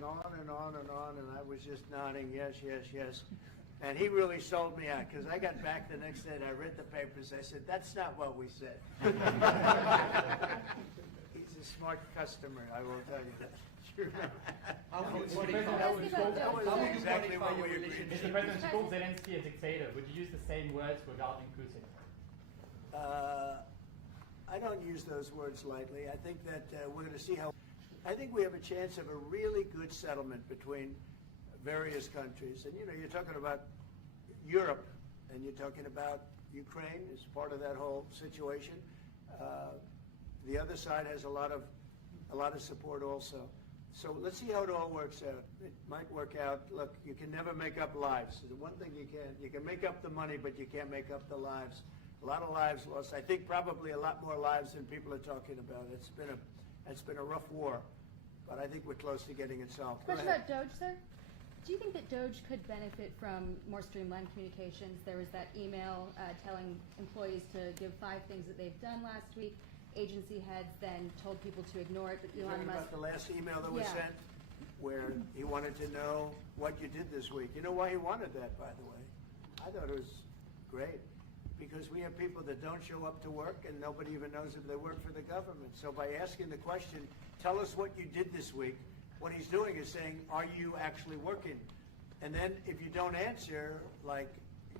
going on and on and on, and I was just nodding, yes, yes, yes. And he really sold me out, because I got back the next day and I read the papers. I said, that's not what we said. He's a smart customer, I will tell you that. How would you exactly what we agreed. Mr. President, you called Zelensky a dictator. Would you use the same words regarding Putin? I don't use those words lightly. I think that we're going to see how. I think we have a chance of a really good settlement between various countries. And, you know, you're talking about Europe, and you're talking about Ukraine as part of that whole situation. The other side has a lot of support also. So let's see how it all works out. It might work out. Look, you can never make up lives. The one thing you can make up the money, but you can't make up the lives. A lot of lives lost. I think probably a lot more lives than people are talking about. It's been a rough war, but I think we're close to getting it solved. Question about Doge, sir. Do you think that Doge could benefit from more streamlined communications? There was that email telling employees to give 5 things that they've done last week. Agency heads then told people to ignore it, but Elon Musk. About the last email that was sent, where he wanted to know what you did this week. You know why he wanted that, by the way? I thought it was great, because we have people that don't show up to work and nobody even knows if they work for the government. So by asking the question, tell us what you did this week, what he's doing is saying, are you actually working? And then if you don't answer, like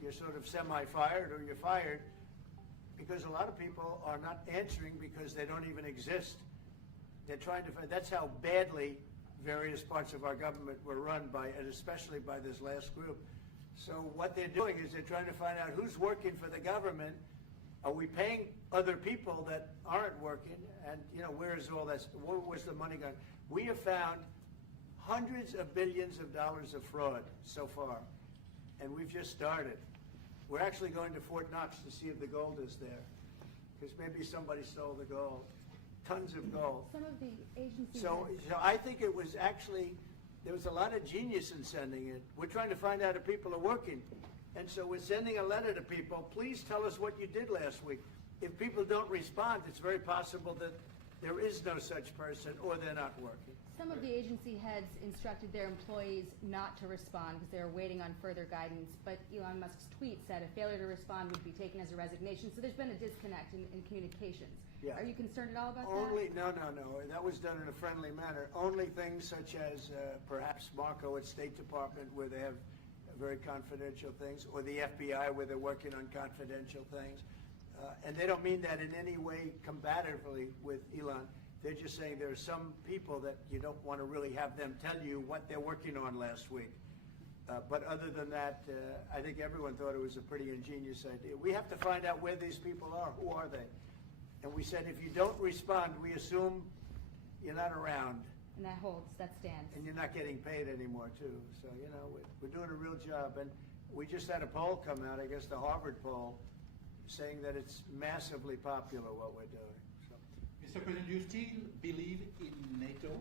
you're sort of semi-fired or you're fired, because a lot of people are not answering because they don't even exist. They're trying to find, that's how badly various parts of our government were run by, and especially by this last group. So what they're doing is they're trying to find out who's working for the government. Are we paying other people that aren't working? And, you know, where is all that? Where's the money going? We have found hundreds of billions of dollars of fraud so far, and we've just started. We're actually going to Fort Knox to see if the gold is there, because maybe somebody stole the gold. Tons of gold. Some of the agencies. So I think it was actually, there was a lot of genius in sending it. We're trying to find out if people are working. And so we're sending a letter to people, please tell us what you did last week. If people don't respond, it's very possible that there is no such person or they're not working. Some of the agency heads instructed their employees not to respond because they were waiting on further guidance, but Elon Musk's tweet said a failure to respond would be taken as a resignation. So there's been a disconnect in communications. Yeah. Are you concerned at all about that? No. That was done in a friendly manner. Only things such as perhaps Marco at State Department, where they have very confidential things, or the FBI, where they're working on confidential things. And they don't mean that in any way combatively with Elon. They're just saying there are some people that you don't want to really have them tell you what they're working on last week. But other than that, I think everyone thought it was a pretty ingenious idea. We have to find out where these people are. Who are they? And we said, if you don't respond, we assume you're not around. And that holds, that stands. And you're not getting paid anymore, too. So, you know, we're doing a real job. And we just had a poll come out, I guess the Harvard poll, saying that it's massively popular what we're doing. So. Mr. President, do you still believe in NATO,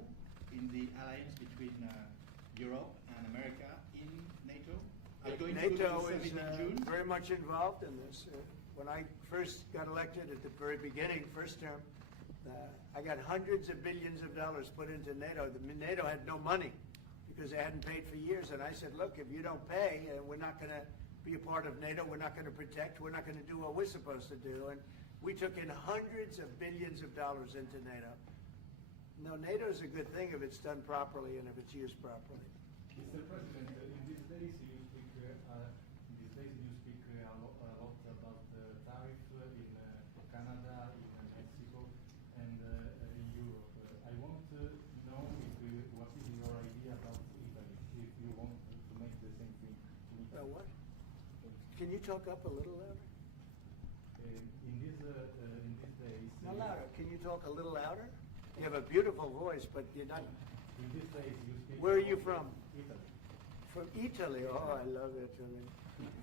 in the alliance between Europe and America in NATO? Are you going NATO to is in June? very much involved in this. When I first got elected at the very beginning, first term, I got hundreds of billions of dollars put into NATO. NATO had no money because they hadn't paid for years. And I said, look, if you don't pay, we're not going to be a part of NATO. We're not going to protect. We're not going to do what we're supposed to do. And we took in hundreds of billions of dollars into NATO. No, NATO is a good thing if it's done properly and if it's used properly. Mr. President, in these days you speak a lot about tariff in Canada, in Mexico, and in Europe. I want to know what is your idea about Italy, if you want to make the same thing in Italy. What? Can you talk up a little louder? In these days... No, louder. Can you talk a little louder? You have a beautiful voice, but you're not... In these days you speak... Where are you from? Italy. From Italy? Oh, I love Italy.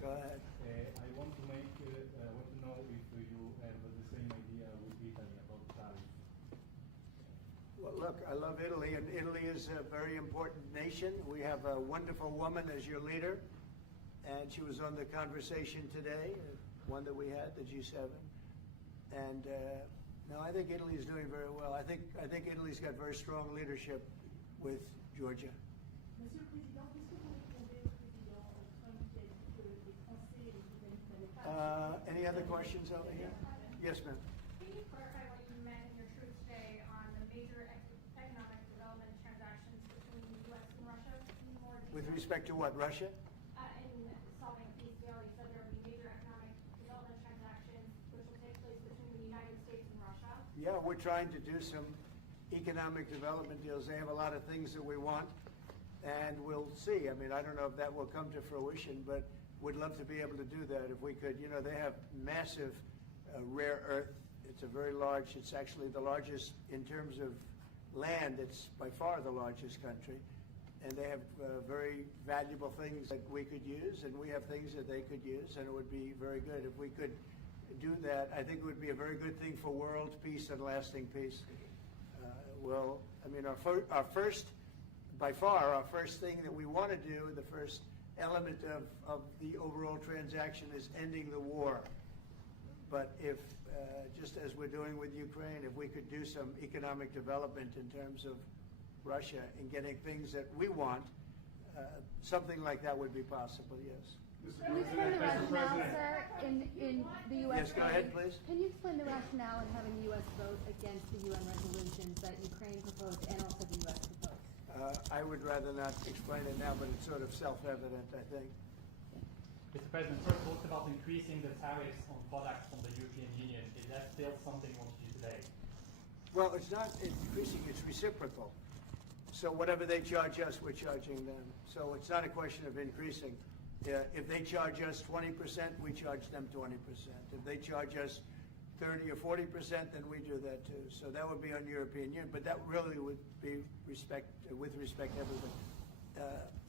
Go ahead. I want to know if you have the same idea with Italy about tariffs. Well, look, I love Italy, and Italy is a very important nation. We have a wonderful woman as your leader, and she was on the conversation today, one that we had, the G7. And no, I think Italy is doing very well. I think Italy's got very strong leadership with Georgia. Monsieur le Président, qu'est-ce que vous répondez au président Trump qui a dit que les Français et les Britanniques n'avaient pas... Any other questions over here? Yes, ma'am. Can you clarify what you meant in your truth today on the major economic development transactions between the U.S. and Russia? In more detail? With respect to what, Russia? In solving a peace deal, you said there will be major economic development transactions which will take place between the United States and Russia. Yeah, we're trying to do some economic development deals. They have a lot of things that we want, and we'll see. I mean, I don't know if that will come to fruition, but we'd love to be able to do that if we could. You know, they have massive rare earth. It's a very large, it's actually the largest in terms of land. It's by far the largest country. And they have very valuable things that we could use, and we have things that they could use, and it would be very good if we could do that. I think it would be a very good thing for world peace and lasting peace. Well, I mean, our first, by far, our first thing that we want to do, the first element of the overall transaction is ending the war. But if, just as we're doing with Ukraine, if we could do some economic development in terms of Russia and getting things that we want, something like that would be possible, yes. Can you explain the rationale, sir, in the U.S. Yes, go ahead, please. Can you explain the rationale in having the U.S. vote against the UN resolutions that Ukraine proposed and also the U.S. proposed? I would rather not explain it now, but it's sort of self-evident, I think. Mr. President, first talked about increasing the tariffs on products from the European Union. Is that still something you want to do today? Well, it's not increasing, it's reciprocal. So whatever they charge us, we're charging them. So it's not a question of increasing. If they charge us 20%, we charge them 20%. If they charge us 30 or 40%, then we do that too. So that would be on European Union, but that really would be with respect to everything.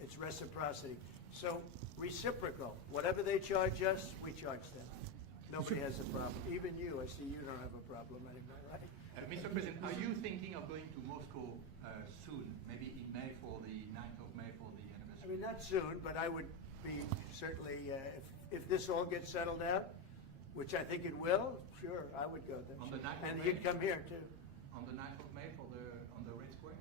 It's reciprocity. So reciprocal. Whatever they charge us, we charge them. Nobody has a problem. Even you, I see you don't have a problem anymore, right? Mr. President, are you thinking of going to Moscow soon, maybe in May for the 9th of May for the I anniversary? mean, not soon, but I would be certainly, if this all gets settled out, which I think it will, sure, I would go there. On the 9th of And May? you'd come here too. On the 9th of May for on the Red Square?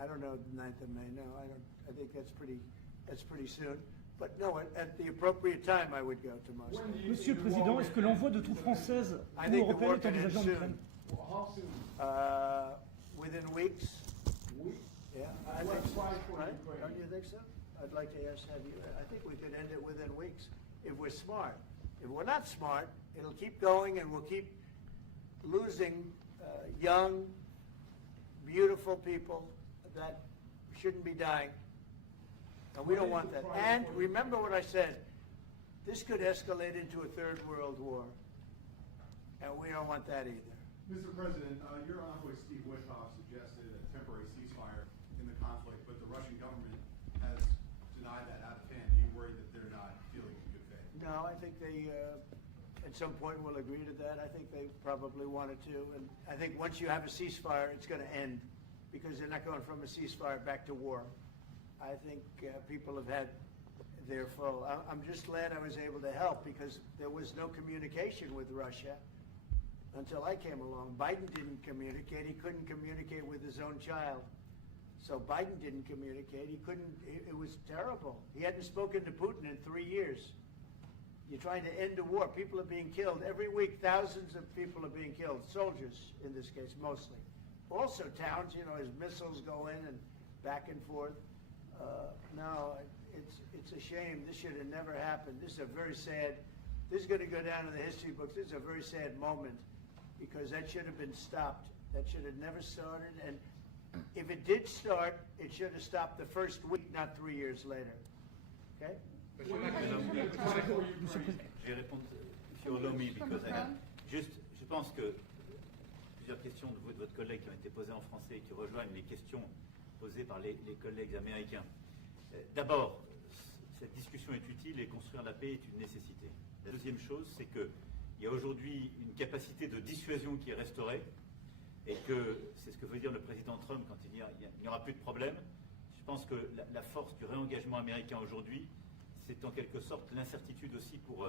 I don't know the 9th of May, no, I don't, I think that's pretty soon. But no, at the appropriate time, I would go to Moscow. Monsieur le Président, est-ce que l'envoi de troupes françaises I ou think the war européennes est can end envisagé en soon. Ukraine? How soon? Within weeks, Weeks? yeah. I think What's so, right for right? Ukraine? Don't you think so? I'd like to have you, I think we could end it within weeks if we're smart. If we're not smart, it'll keep going and we'll keep losing young, beautiful people that shouldn't be dying. And we don't want that. And remember what I said, this could escalate into a third world war. And we don't want that either. Mr. President, your envoy Steve Witkoff suggested a temporary ceasefire in the conflict, but the Russian government has denied that out of hand. Are you worried that they're not feeling in good faith? No, I think they, at some point, will agree to that. I think they probably wanted to. And I think once you have a ceasefire, it's going to end because they're not going from a ceasefire back to war. I think people have had their full. I'm just glad I was able to help because there was no communication with Russia until I came along. Biden didn't communicate. He couldn't communicate with his own child. So Biden didn't communicate. He couldn't. It was terrible. He hadn't spoken to Putin in 3 years. You're trying to end a war. People are being killed. Every week, thousands of people are being killed. Soldiers, in this case, mostly. Also towns, you know, as missiles go in and back and forth. No, it's a shame. This should have never happened. This is a very sad, this is going to go down in the history books. This is a very sad moment because that should have been stopped. That should have never started. And if it did start, it should have stopped the first week, not 3 years later. Okay? Je vais répondre, if you allow me, because I have just, je pense que plusieurs questions de vous et de votre collègue qui ont été posées en français et qui rejoignent les questions posées par les collègues américains. D'abord, cette discussion est utile et construire la paix est une nécessité. La deuxième chose, c'est qu'il y a aujourd'hui une capacité de dissuasion qui est restaurée et que c'est ce que veut dire le président Trump quand il dit il n'y aura plus de problème. Je pense que la force du réengagement américain aujourd'hui, c'est en quelque sorte l'incertitude aussi pour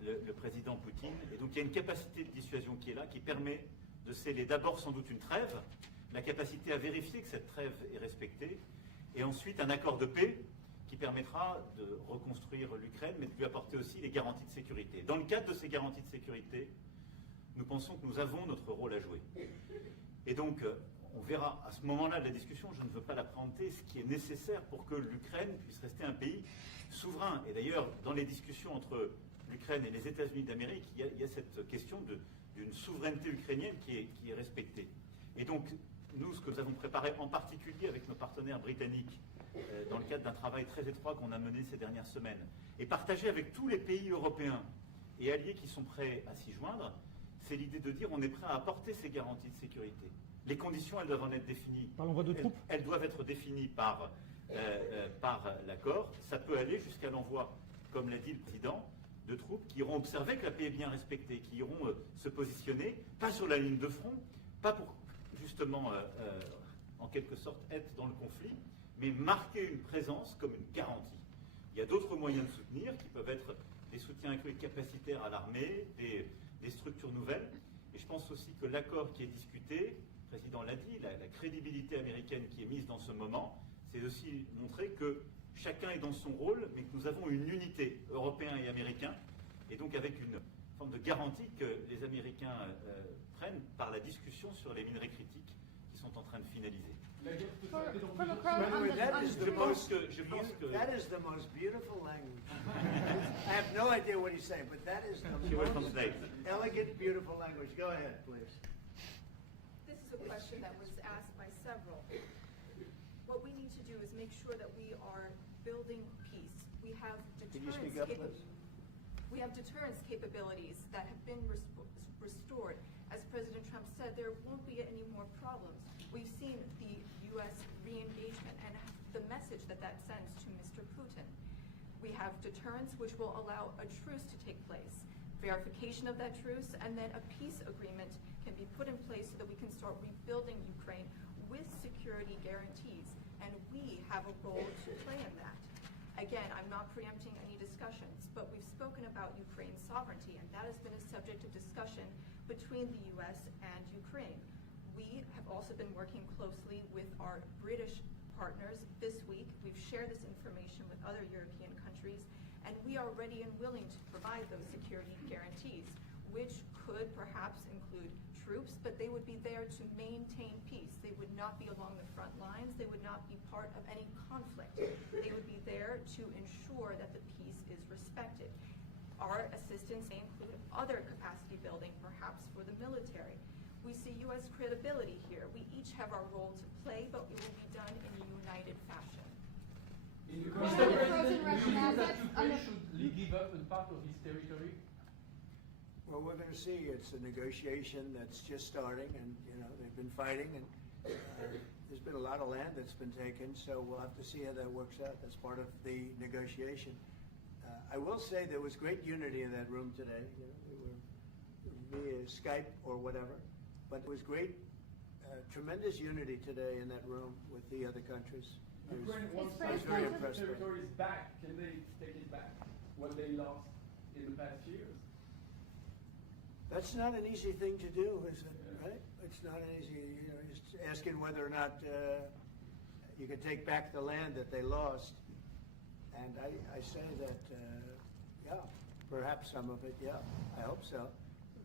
le président Poutine. Et donc il y a une capacité de dissuasion qui est là, qui permet de sceller d'abord sans doute une trêve, la capacité à vérifier que cette trêve est respectée, Et ensuite, un accord de paix qui permettra de reconstruire l'Ukraine, mais de lui apporter aussi des garanties de sécurité. Dans le cadre de ces garanties de sécurité, nous pensons que nous avons notre rôle à jouer. Et donc, on verra à ce moment-là de la discussion, je ne veux pas la préempter, ce qui est nécessaire pour que l'Ukraine puisse rester un pays souverain. Et d'ailleurs, dans les discussions entre l'Ukraine et les États-Unis d'Amérique, il y a cette question d'une souveraineté ukrainienne qui est respectée. Et donc, nous, ce que nous avons préparé en particulier avec nos partenaires britanniques, dans le cadre d'un travail très étroit qu'on a mené ces dernières semaines, et partagé avec tous les pays européens et alliés qui sont prêts à s'y joindre, c'est l'idée de dire on est prêt à apporter ces garanties de sécurité. Les conditions, elles doivent en être définies. Par l'envoi de troupes. Elles doivent être définies par l'accord. Ça peut aller jusqu'à l'envoi, comme l'a dit le président, de troupes qui iront observer que la paix est bien respectée, qui iront se positionner, pas sur la ligne de front, pas pour justement, en quelque sorte, être dans le conflit, mais marquer une présence comme une garantie. Il y a d'autres moyens de soutenir qui peuvent être des soutiens capacitaires à l'armée, des structures nouvelles. Et je pense aussi que l'accord qui est discuté, le président l'a dit, la crédibilité américaine qui est mise dans ce moment, c'est aussi montrer que chacun est dans son rôle, mais que nous avons une unité, Européens et Américains, et donc avec une forme de garantie que les Américains prennent par la discussion sur les minerais critiques qui sont en train de finaliser. For Macron, By the on way, the, that on is the the most, Je pense que that is the most beautiful language. I have no idea what he's saying, but that is She the will most translate. elegant, beautiful language. Go ahead, please. This is a question that was asked by several. What we need to do is make sure that we are building peace. We have Can you speak deterrence up, please? we have deterrence capabilities that have been restored. As President Trump said, there won't be any more problems. We've seen the U.S. re-engagement and the message that that sends to Mr. Putin. We have deterrence, which will allow a truce to take place, verification of that truce, and then a peace agreement can be put in place so that we can start rebuilding Ukraine with security guarantees. And we have a role to play in that. Again, I'm not preempting any discussions, but we've spoken about Ukraine's sovereignty, and that has been a subject of discussion between the U.S. and Ukraine. We have also been working closely with our British partners this week. We've shared this information with other European countries, and we are ready and willing to provide those security guarantees, which could perhaps include troops, but they would be there to maintain peace. They would not be along the front lines. They would not be part of any conflict. They would be there to ensure that the peace is respected. Our assistance may include other capacity building, perhaps for the military. We see U.S. credibility here. We each have our role to play, but it will be done in a united fashion. Mr. President, do you think that Ukraine under- should give up a part of its territory? Well, we're going to see. It's a negotiation that's just starting, and they've been fighting, and there's been a lot of land that's been taken. So we'll have to see how that works out. That's part of the negotiation. I will say there was great unity in that room today. We were via Skype or whatever, but it was great, tremendous unity today in that room with the other countries. Ukraine wants I was very some of impressed the by it. territories back. Can they take it back? What they lost in the past years? That's not an easy thing to do, is it? Right? It's not an easy. Just asking whether or not you can take back the land that they lost. And I say that, yeah, perhaps some of it, yeah, I hope so.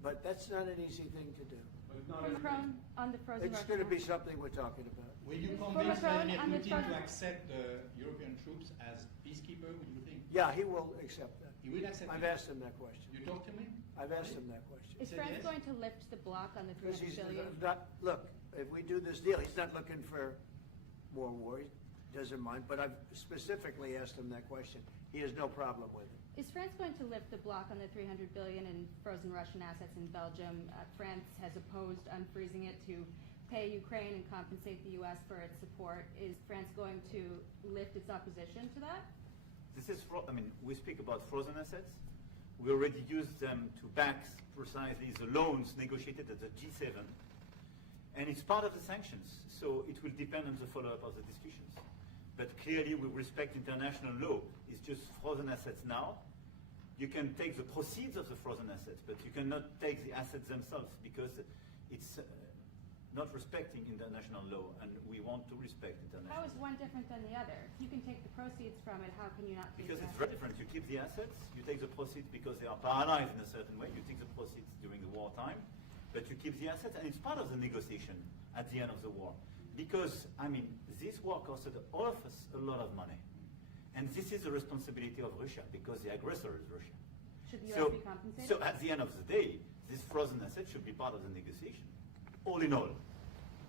But that's not an easy thing to do. But it's not Macron, on the frozen It's Russian going to be asset. something we're talking about. Will you For convince Macron, Vladimir on the Putin to front- accept the European troops as peacekeeper, would you think? Yeah, he will accept that. He will accept I've it. asked him that question. You talked to him? I've asked him that question. Is said France yes? going to lift the block on the Because 300 he's billion? not, look, if we do this deal, he's not looking for more war. He doesn't mind. But I've specifically asked him that question. He has no problem with it. Is France going to lift the block on the 300 billion in frozen Russian assets in Belgium? France has opposed unfreezing it to pay Ukraine and compensate the U.S. for its support. Is France going to lift its opposition to that? This is, we speak about frozen assets. We already used them to back precisely the loans negotiated at the G7. And it's part of the sanctions, so it will depend on the follow-up of the discussions. But clearly we respect international law. It's just frozen assets now. You can take the proceeds of the frozen assets, but you cannot take the assets themselves because it's not respecting international law, and we want to respect international How law. is one different than the other? If you can take the proceeds from it, how can you not take Because the it's assets? very different. You keep the assets, you take the proceeds because they are paralyzed in a certain way. You take the proceeds during the wartime, but you keep the assets, and it's part of the negotiation at the end of the war. Because, I mean, this war costed all of us a lot of money. And this is the responsibility of Russia, because the aggressor is Russia. Should the U.S. be compensated? So at the end of the day, this frozen asset should be part of the negotiation, all in all.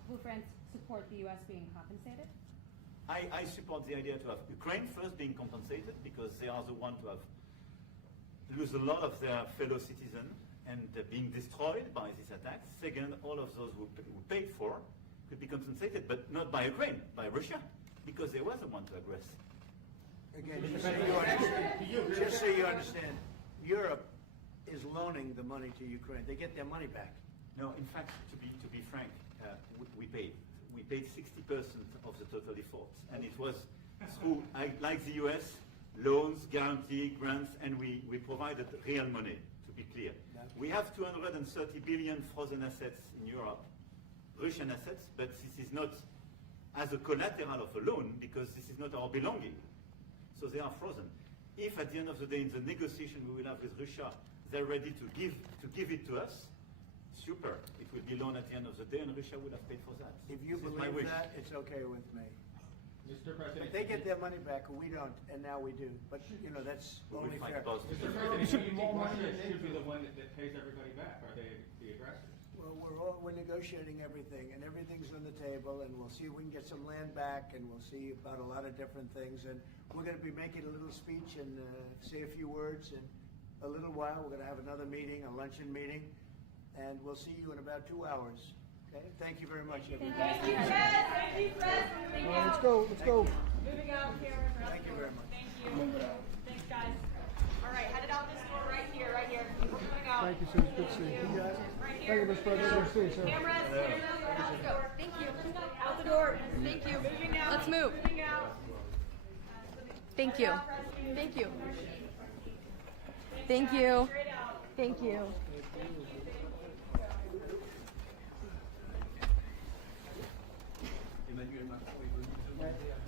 Will France support the U.S. being compensated? I support the idea to have Ukraine first being compensated, because they are the one to have lose a lot of their fellow citizens and being destroyed by these attacks. Second, all of those who paid for could be compensated, but not by Ukraine, by Russia, because they were the one to aggress. Again, just so you understand, Europe is loaning the money to Ukraine. They get their money back. No, in fact, to be frank, we paid. We paid 60% of the total efforts, and it was through, like the US, loans, guarantee, grants, and we provided real money, to be clear. We have 230 billion frozen assets in Europe, Russian assets, but this is not as a collateral of a loan, because this is not our belonging. So they are frozen. If at the end of the day, in the negotiation we will have with Russia, they're ready to give it to us, super. It will be loan at the end of the day, and Russia would have paid for that. If you This is my believe wish. that, it's okay with me. Mr. President, But they get their money back, and we don't, and now we do. But, you know, that's We will only fight fair. about it. Mr. President, do you think Russia should be the one that pays everybody back, or the aggressors? Well, we're negotiating everything, and everything's on the table, and we'll see if we can get some land back, and we'll see about a lot of different things. And we're going to be making a little speech and say a few words. In a little while, we're going to have another meeting, a luncheon meeting, and we'll see you in about 2 hours. Okay? Thank you very much, everybody. Thank you, Fred. Thank you, Fred. Moving out. Let's go, let's go. Moving out, Cameron. Thank you very much. Thank you. Thanks, guys. All right, headed out this door right here, right here. We're moving out. Thank you, sir. Good to see you. guys. Right here. Thank you, Mr. President. Good to see you, sir. Cameras, out the door. Thank you. Out the door. Thank you. Moving out. Let's move. Moving out. Thank you. Thank you. Thank you. Straight out. Thank you. Emmanuel Macron est venu demander à